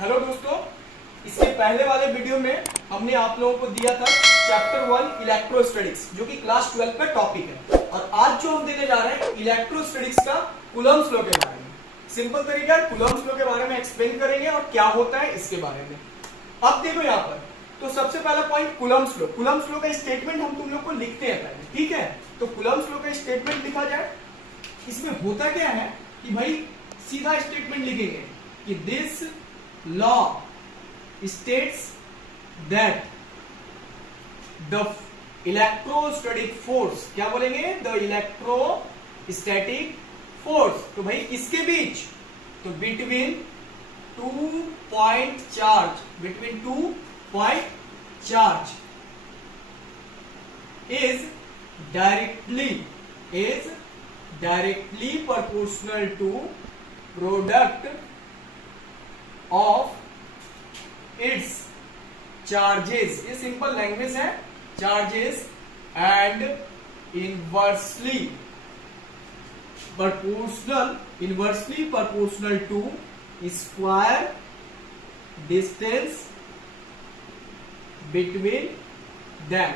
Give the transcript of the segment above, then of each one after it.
Hello दोस्तों, इसके पहले वाले वीडियो में हमने आप लोगों को दिया था चैप्टर 1 इलेक्ट्रोस्टैटिक्स, जो कि क्लास 12 का टॉपिक है। और आज जो हम देने जा रहे हैं इलेक्ट्रोस्टैटिक्स का कूलम्ब्स लॉ के बारे में। सिंपल तरीका है, कूलम्ब्स लॉ के बारे में एक्सप्लेन करेंगे और क्या होता है इसके बारे में। अब देखो यहाँ पर, तो सबसे पहला point Coulomb's law. Coulomb's law का स्टेटमेंट हम तुम लोग को लिखते हैं पहले, ठीक है। तो कूलम्ब्स लॉ का स्टेटमेंट लिखा जाए। इसमें होता क्या है कि भाई सीधा स्टेटमेंट लिखेंगे कि this law states that the electrostatic force, क्या बोलेंगे, the electrostatic force, तो भाई इसके बीच, तो between two point charge is directly proportional to product of its charges, ये सिंपल लैंग्वेज है, charges and inversely proportional to square distance between them।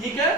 ठीक है।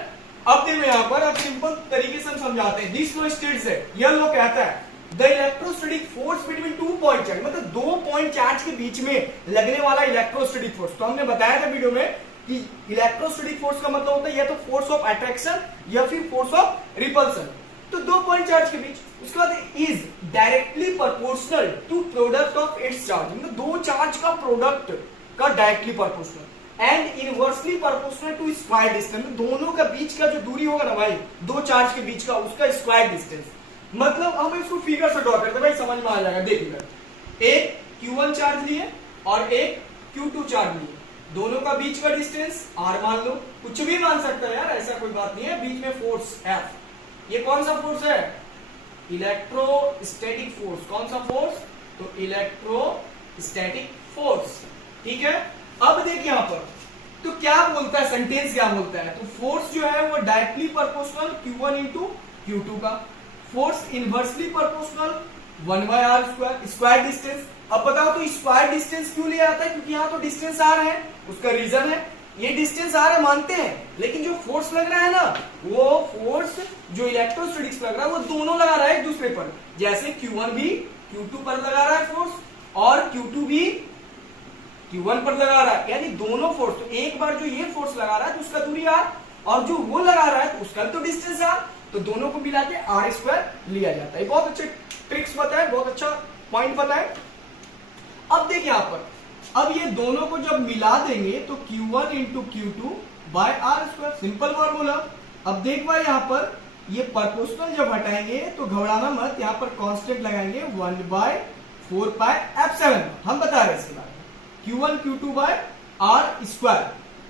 अब देखो यहां पर, अब सिंपल तरीके से हम समझाते हैं। दिस लॉ स्टेट्स दैट, यह लॉ कहता है the electrostatic force between two point charge, मतलब दो पॉइंट चार्ज के बीच में लगने वाला इलेक्ट्रोस्टैटिक फोर्स। तो हमने बताया था वीडियो में कि इलेक्ट्रोस्टैटिक फोर्स का मतलब होता है या तो फोर्स ऑफ अट्रैक्शन या फिर फोर्स ऑफ रिपल्सन। तो दो पॉइंट चार्ज के बीच, उसके बाद is directly proportional to product of its charge, मतलब दो चार्ज का प्रोडक्ट का directly proportional and inversely proportional to square distance, दोनों का बीच का जो दूरी होगा ना भाई, दो चार्ज के बीच का, उसका स्क्वायर डिस्टेंस। मतलब हम इसको फिगर से ड्रॉ करते हैं, भाई समझ में आ जाएगा। देखिए, एक Q1 चार्ज लिए और एक Q2 चार्ज लिए, दोनों का बीच का डिस्टेंस R मान लो, कुछ भी मान सकता है यार, ऐसा कोई बात नहीं है। बीच में फोर्स F, ये कौन सा फोर्स है? Electrostatic force. कौन सा फोर्स? तो इलेक्ट्रोस्टैटिक फोर्स, ठीक है। अब देखिए यहां पर, तो क्या बोलता है सेंटेंस, क्या बोलता है? तो फोर्स जो है वो directly proportional Q1 into Q2 का, force inversely proportional 1/r², square distance. अब बताओ तो स्क्वायर डिस्टेंस क्यों लिया जाता है? क्योंकि यहाँ तो डिस्टेंस आर है, उसका रीजन है, ये डिस्टेंस आर है मानते हैं, लेकिन जो फोर्स लग रहा है ना, वो फोर्स जो इलेक्ट्रोस्टैटिक्स लग रहा है वो दोनों लगा रहा है एक दूसरे पर। जैसे Q1 भी Q2 पर लगा रहा है फोर्स और Q2 भी Q1 पर लगा रहा है, यानी दोनों फोर्स। तो एक बार जो ये फोर्स लगा रहा है तो उसका दूरी आर, और जो वो लगा रहा है तो उसका तो डिस्टेंस आर, तो दोनों को मिला के R² लिया जाता है। बहुत अच्छे ट्रिक्स बताए, बहुत अच्छा पॉइंट बताए। अब देखिए यहां पर, अब ये दोनों को जब मिला देंगे तो Q1 into Q2 bye R², simple formula. अब देख भाई यहां पर, ये प्रोपोर्शनल जब हटाएंगे तो घबराना मत, यहां पर कांस्टेंट लगाएंगे 1/4πε, हम बता रहे हैं इसके बारे में, Q1 Q2 बाय R²,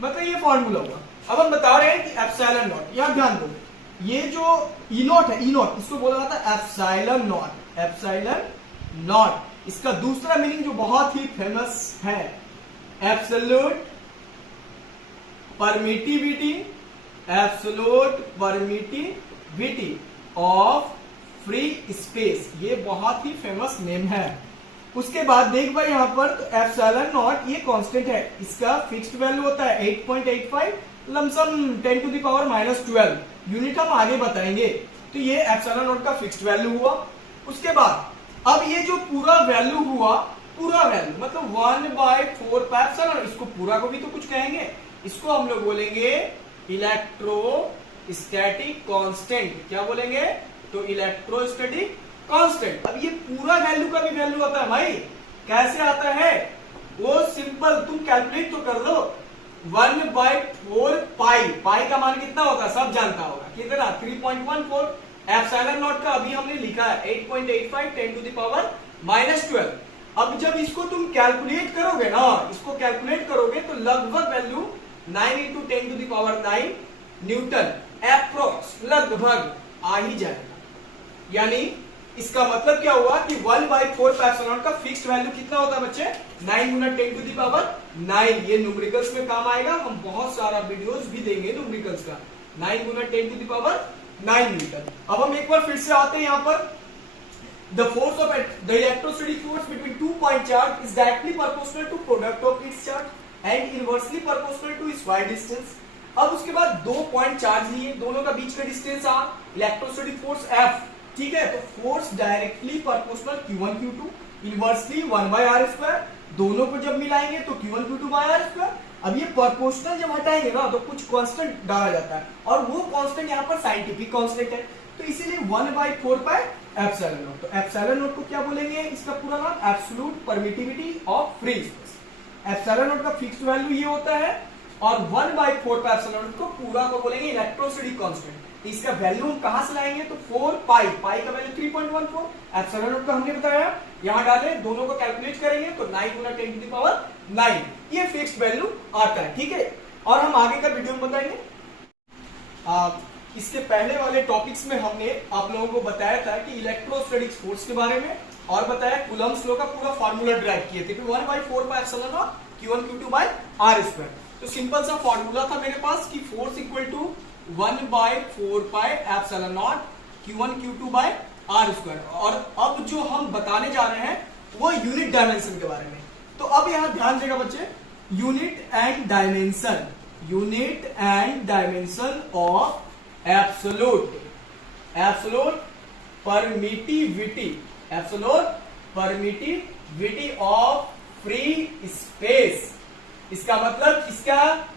मतलब ये फॉर्मूला हुआ। अब हम बता रहे हैं कि एप्सिलॉन नॉट, यहां ध्यान दो, ये जो ई नॉट है, ई नॉट इसको बोला जाता है एप्सिलॉन नॉट, एप्सिलॉन नॉट। इसका दूसरा मीनिंग जो बहुत ही फेमस है, absolute permittivity, absolute permittivity of free space, ये बहुत ही फेमस नेम है। उसके बाद देख भाई यहां पर, तो एप्सिलॉन नॉट ये कांस्टेंट है, इसका फिक्स्ड वैल्यू होता है 8.85, लमसम 10⁻⁻12 यूनिट, हम आगे बताएंगे। तो ये एप्सिलॉन नॉट का फिक्स्ड वैल्यू हुआ। उसके बाद अब ये जो पूरा वैल्यू हुआ, पूरा वैल्यू मतलब 1/4πε, इसको पूरा को भी तो कुछ कहेंगे, इसको हम लोग बोलेंगे इलेक्ट्रोस्टैटिक कांस्टेंट। क्या बोलेंगे? तो इलेक्ट्रोस्टैटिक कांस्टेंट। अब ये पूरा वैल्यू का भी वैल्यू आता है भाई, कैसे आता है? वो सिंपल, तुम कैलकुलेट तो कर लो। 1/4π, पाई का मान कितना होगा सब जानता होगा, कितना? 3.14। एप्सिलॉन नॉट का अभी हमने लिखा है 8.85 10⁻⁻12। अब जब इसको तुम कैलकुलेट करोगे ना, इसको कैलकुलेट करोगे तो लगभग वैल्यू 9 × 10⁹ न्यूटन एप्रोक्स लगभग आ ही जाएगा। यानी इसका मतलब क्या हुआ कि 1/4πε का फिक्स्ड वैल्यू कितना होता है बच्चे? 9 × 10⁹। ये न्यूमेरिकल्स में काम आएगा, हम बहुत सारा वीडियोस भी देंगे न्यूमेरिकल्स का। 9 × 10⁹ न्यूटन। अब हम एक बार फिर से आते हैं यहाँ पर, The force of the electrostatic force between 2 point charge is directly proportional to product of its charge and inversely proportional to its y distance. अब उसके बाद 2 पॉइंट चार्ज लिए, दोनों का बीच का डिस्टेंस आ, इलेक्ट्रोस्टैटिक फोर्स F, ठीक है, तो force directly proportional Q1 Q2, inversely 1/r², दोनों को जब मिलाएंगे तो Q1 Q2/r²। अब ये प्रोपोर्शनल जब हटाएंगे ना तो कुछ कांस्टेंट डाला जाता है, और वो कांस्टेंट यहाँ पर साइंटिफिक कांस्टेंट है, तो इसीलिए 1/4πε0। तो ε0 को क्या बोलेंगे, इसका पूरा नाम absolute permittivity of free space. ε0 का फिक्स्ड वैल्यू ये होता है, और 1/4πε0 को पूरा को बोलेंगे इलेक्ट्रोस्टैटिक कांस्टेंट। इसका वैल्यू हम कहां से लाएंगे, तो 4π, पाई का वैल्यू 3.14, ε0 का हमने बताया यहां डाले, दोनों को कैलकुलेट करेंगे तो 9 × 10⁹ ये फिक्स्ड वैल्यू आता है, ठीक है। और हम आगे का वीडियो में बताएंगे। इसके पहले वाले टॉपिक्स में हमने आप लोगों को बताया था कि इलेक्ट्रोस्टैटिक फोर्स के बारे में, और बताया कूलम्ब्स लॉ का पूरा फार्मूला ड्राइव किए थे, 1/4πε0 Q1 Q2/r²। तो सिंपल सा फॉर्मूला था मेरे पास कि force equal to 1/4πε0 Q1 Q2/r²। और अब जो हम बताने जा रहे हैं वो यूनिट डायमेंशन के बारे में। तो अब यहां ध्यान देगा बच्चे, unit and dimension of absolute permittivity of free space. इसका मतलब इसका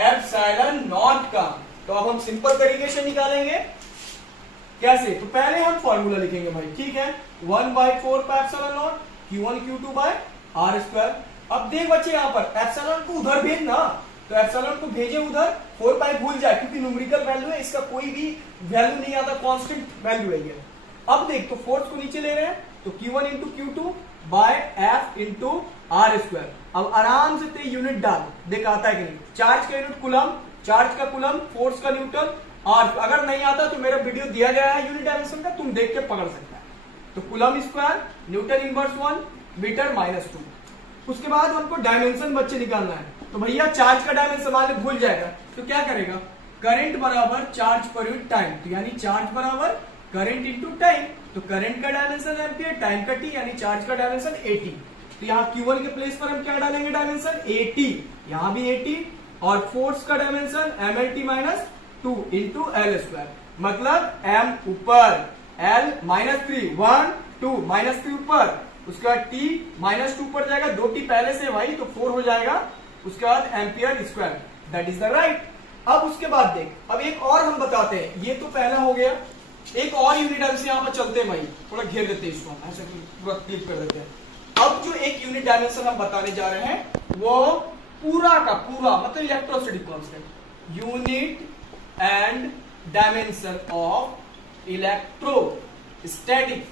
ε0 का। तो अब हम सिंपल तरीके से निकालेंगे, कैसे, तो पहले हम फॉर्मूला लिखेंगे भाई, ठीक है, 1/4πε0 Q1 Q2/r²। अब देख बच्चे यहाँ पर एप्सिलॉन को उधर भेजना, तो एप्सिलॉन को भेजे उधर, 4π भूल जाए क्योंकि न्यूमेरिकल वैल्यू है, इसका कोई भी वैल्यू नहीं आता, कांस्टेंट वैल्यू है ये। अब देख, तो फोर्स को नीचे ले रहे हैं, तो Q1 × Q2/F × r²। अब आराम से ते यूनिट डाल, देख आता है कि नहीं, चार्ज का यूनिट कूलम, चार्ज का कूलम, फोर्स का न्यूटन, और अगर नहीं आता तो मेरा वीडियो दिया गया है यूनिट डायमेंशन का, तुम देख के पकड़ सकता है। तो coulomb square, newton inverse 1, metre -2। उसके बाद हमको डायमेंशन बच्चे निकालना है, तो भैया चार्ज का डायमेंशन मान लो भूल जाएगा, तो क्या करेगा, करंट बराबर चार्ज पर यूनिट टाइम, तो यानी चार्ज बराबर करंट इंटू टाइम। तो करंट का डायमेंशन एम्पियर, टाइम का टी, यानी चार्ज का डायमेंशन 80। तो यहाँ Q1 के प्लेस पर हम क्या डालेंगे, डायमेंशन 80, यहाँ भी 80, और फोर्स का डायमेंशन mLT -2 इंटू L²। मतलब m ऊपर, L -3, 1 2 -3 ऊपर, उसके बाद T -2 ऊपर जाएगा, 2T पहले से भाई, तो 4 हो जाएगा, उसके बाद ampere square, that is the right. अब उसके बाद देख, अब एक और हम बताते हैं, ये तो पहला हो गया, एक और यूनिट डायमेंशन यहाँ पर चलते हैं भाई, थोड़ा घेर देते हैं इसको, ऐसा पूरा क्लिक कर देते हैं। अब जो एक यूनिट डायमेंशन हम बताने जा रहे हैं वो पूरा का पूरा, मतलब electrostatic constant, unit and dimension of electrostatic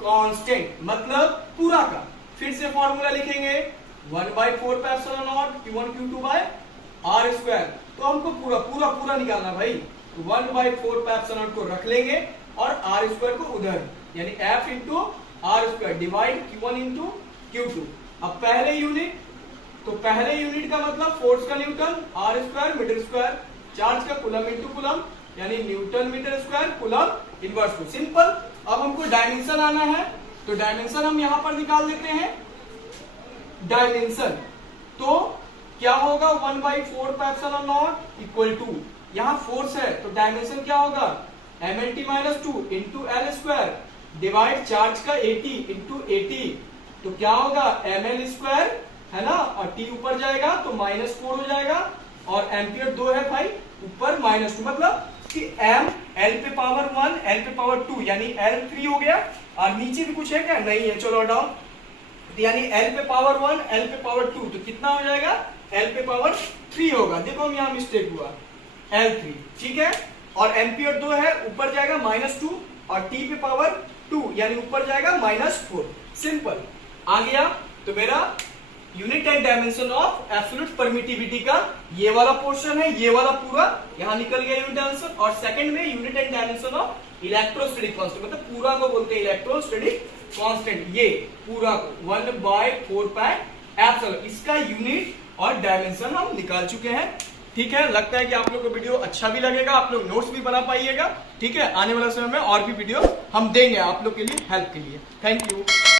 constant, मतलब पूरा का। फिर से फॉर्मूला लिखेंगे 1/4πε0 Q1 Q2/r²। तो हमको पूरा निकालना भाई, 1/4πε0 को रख लेंगे और r² को उधर, यानी F × r² divide Q1 × Q2। अब पहले यूनिट, तो पहले यूनिट का मतलब फोर्स का newton, r² metre square, charge का कूलम इंटू कूलम, यानी newton metre square coulomb inverse two. Simple. अब हमको डायमेंशन आना है, तो डायमेंशन हम यहां पर निकाल देते हैं। डायमेंशन तो क्या होगा, 1/4πε0 इक्वल टू, यहां फोर्स है तो डायमेंशन क्या होगा, mLT -2 into L² divide charge का 80 इंटू 80, तो क्या होगा mL² है ना, और T ऊपर जाएगा तो -4 हो जाएगा, और एम्पियर 2 है भाई, ऊपर -2, मतलब कि m L पे पावर 1 L पे पावर 2, यानी L3 हो गया। और नीचे भी कुछ है क्या, नहीं है, चलो डाउन, तो यानी L पे पावर 1 L पे पावर 2, तो कितना हो जाएगा, L पे पावर 3 होगा। देखो हम यहाँ मिस्टेक हुआ, L3, ठीक है, और एम्पियर 2 है, ऊपर जाएगा -2, और T पे पावर 2, यानी ऊपर जाएगा -4। सिंपल आ गया। तो मेरा unit and dimension of absolute permittivity का ये वाला पोर्शन है, ये वाला पूरा यहां निकल गया यूनिट डायमेंशन। और सेकंड में unit and dimension of electrostatic constant, मतलब पूरा को बोलते हैं इलेक्ट्रोस्टैटिक कांस्टेंट, ये पूरा को 1/4πε0, इसका यूनिट और डायमेंशन हम निकाल चुके हैं, ठीक है, लगता है कि आप लोग को वीडियो अच्छा भी लगेगा, आप लोग नोट्स भी बना पाइएगा। ठीक है, आने वाले समय में और भी वीडियो हम देंगे आप लोग के लिए, हेल्प के लिए। Thank you.